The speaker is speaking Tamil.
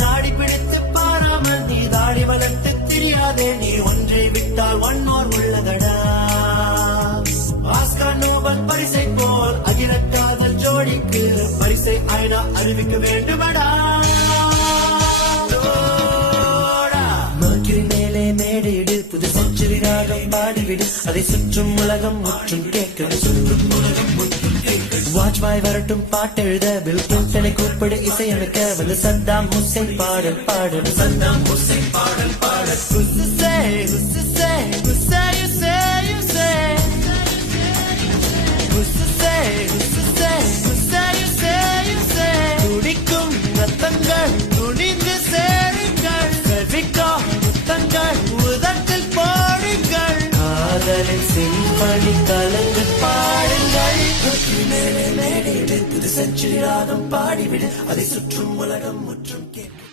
நாடி பிடித்து பாராமல் நீ தாடி வளர்த்து தெரியாதே நீ ஒன்றை விட்டால் ஒன்னோர் உள்ளதடா ஆஸ்கார் நோபல் பரிசை போல் அகில காதல் ஜோடிக்கு பரிசை ஐநா அறிவிக்க வேண்டுமடா மேலே மேடையிடு புது செஞ்சுரி ராகம் பாடிவிடு அதை சுற்றும் உலகம் முற்றும் கேட்க சுற்றும் உலகம் முற்றும் கேட்க வாஜ்பாய் வரட்டும் பாட்டெழுத பில் கிளின்டனை கூப்பிடு இசை அமைக்க வந்து சத்தாம் ஹுசைன் பாடல் பாடல் சத்தாம் ஹுசைன் பாடல் பாடல் துடிக்கும் ரத்தங்கள் துணிந்து சேருங்கள் கல்விக்கும் முத்தங்கள் உதட்டில் போடுங்கள் காதலின் சிம்பனி கலந்து பாடுங்கள் மேலே மேடையிடு புது செஞ்சுரி ராகம் பாடிவிடு அதை சுற்றும் உலகம் முற்றும் கேட்க